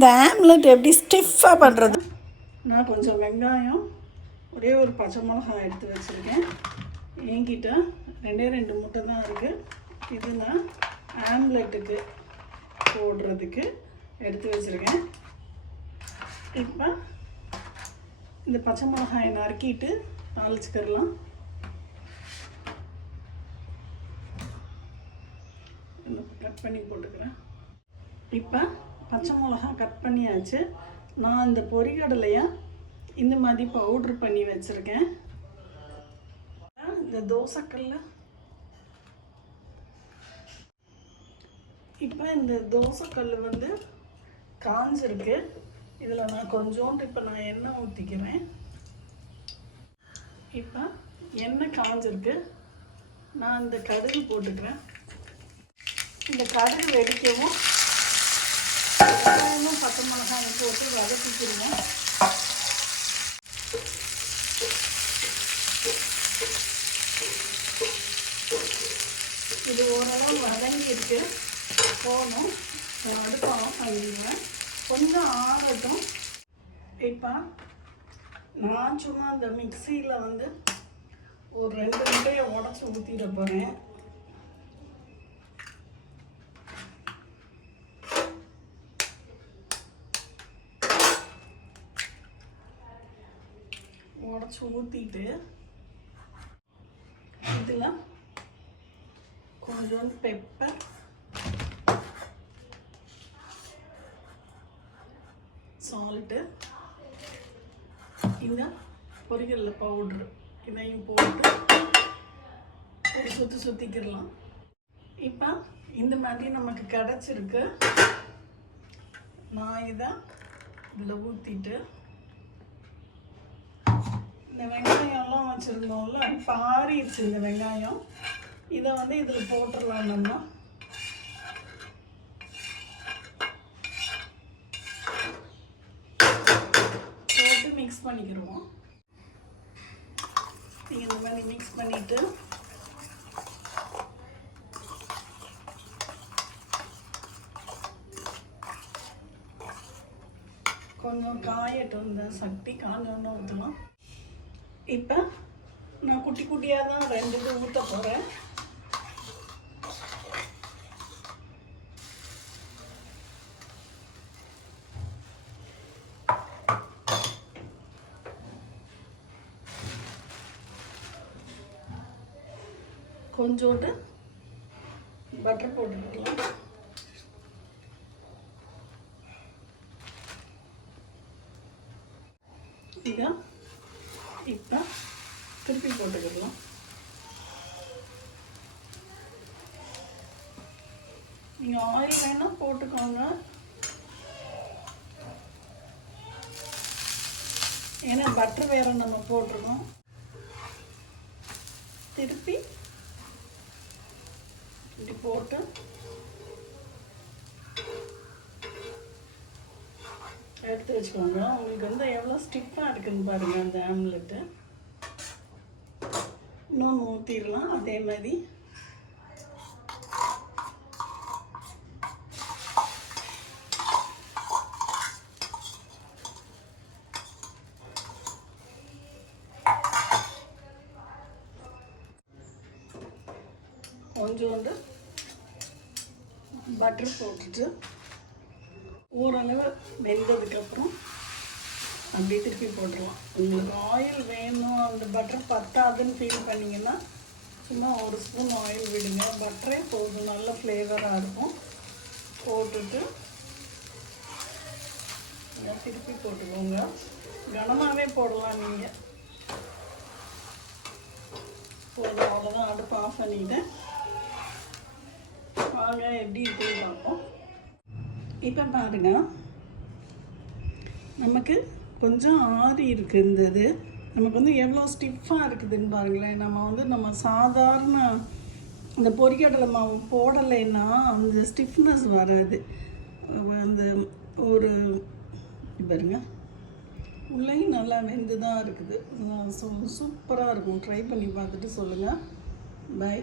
இந்த ஆம்லெட் எப்படி ஸ்டிஃபாக பண்ணுறது? நான் கொஞ்சம் வெங்காயம், ஒரே ஒரு பச்சை மிளகாய் எடுத்து வச்சுருக்கேன். என்கிட்ட 2 முட்டை தான் இருக்குது. இது நான் ஆம்லெட்டுக்கு போடுறதுக்கு எடுத்து வச்சுருக்கேன். இப்போ இந்த பச்சை மிளகாயை நறுக்கிட்டு தாளிச்சுக்கிடலாம். கட் பண்ணி போட்டுக்கிறேன். இப்போ பச்சை மிளகா கட் பண்ணியாச்சு. நான் இந்த பொரிகடலையை இந்த மாதிரி பவுட்ரு பண்ணி வச்சுருக்கேன். இந்த தோசைக்கல்ல இப்போ இந்த தோசைக்கல் வந்து காஞ்சிருக்கு. இதில் நான் கொஞ்சோண்டு இப்போ நான் எண்ணெய் ஊற்றிக்கிறேன். இப்போ எண்ணெய் காஞ்சிருக்கு. நான் இந்த கடுகு போட்டுக்கிறேன். இந்த கடுகு வெடிக்கவும் வெங்காயமும் பச்சை மிளகாயும் போட்டு வதக்கிக்கிறேன். இது ஓரளவு வதங்கியிருக்கு. போகணும், அடுப்பு ஆஃப் பண்ணிடுவேன். கொஞ்சம் ஆகட்டும். இப்போ நான் சும்மா இந்த மிக்சியில் வந்து ஒரு 2 முட்டையை உடச்சி ஊற்றிட போகிறேன். உடச்சி ஊற்றிட்டு இதில் கொஞ்சம் பெப்பர், சால்ட்டு, இந்த பொரிகடலை பவுட்ரு இதையும் போட்டு ஒரு சுற்றிக்கிடலாம். இப்போ இந்த மாதிரி நமக்கு கிடச்சிருக்கு. நான் இதை இதில் ஊற்றிட்டு இந்த வெங்காயம்லாம் வச்சுருந்தோம்ல, இப்போ ஆறிடுச்சு இந்த வெங்காயம். இதை வந்து இதில் போட்டுடலாம். நம்ம போட்டு மிக்ஸ் பண்ணிக்கிடுவோம். நீங்கள் இந்த மாதிரி மிக்ஸ் பண்ணிவிட்டு கொஞ்சம் காயட்டும். இந்த சட்டி காஞ்சோன்னு ஊற்றலாம். இப்போ நான் குட்டி குட்டியாக தான் 2 இது ஊற்ற போகிறேன். கொஞ்சோண்டு பட்டர் போட்டுக்கலாம். இதை இப்போ திருப்பி போட்டுக்கலாம். நீங்கள் ஆயில் வேணால் போட்டுக்கோங்க. ஏன்னா பட்டர் வேறு நம்ம போட்டிருக்கோம். திருப்பி இப்படி போட்டு எடுத்து வச்சுக்கோங்க. உங்களுக்கு வந்து எவ்வளோ ஸ்டிஃபாக இருக்குதுன்னு பாருங்கள் அந்த ஆம்லெட்டு. இன்னும் ஊற்றிடலாம். அதே மாதிரி கொஞ்சோண்டு பட்டர் போட்டுட்டு ஓரளவு வெந்ததுக்கப்புறம் அப்படியே திருப்பி போட்டுடலாம். உங்களுக்கு ஆயில் வேணும், அந்த பட்டர் பத்தாதுன்னு ஃபீல் பண்ணிங்கன்னா சும்மா 1 ஸ்பூன் ஆயில் விடுங்க. பட்டரே போதும், நல்ல ஃப்ளேவராக இருக்கும். போட்டுட்டு திருப்பி போட்டுக்கோங்க. கனமாகவே போடலாம் நீங்கள். போதும், அவ்வளோதான். அடுப்பு ஆஃப் பண்ணிவிட்டேன். வாங்க எப்படி இருக்குன்னு பார்ப்போம். இப்போ பாருங்க, நமக்கு கொஞ்சம் ஆறி இருக்குது. நமக்கு வந்து எவ்வளோ ஸ்டிஃபாக இருக்குதுன்னு பாருங்களேன். நம்ம சாதாரண இந்த பொரிக்கடலை மாவு போடலைன்னா அந்த ஸ்டிஃப்னஸ் வராது. அந்த ஒரு பாருங்க, உள்ளேயும் நல்லா வெந்து தான் இருக்குது. சூப்பராக இருக்கும். ட்ரை பண்ணி பார்த்துட்டு சொல்லுங்கள். பை.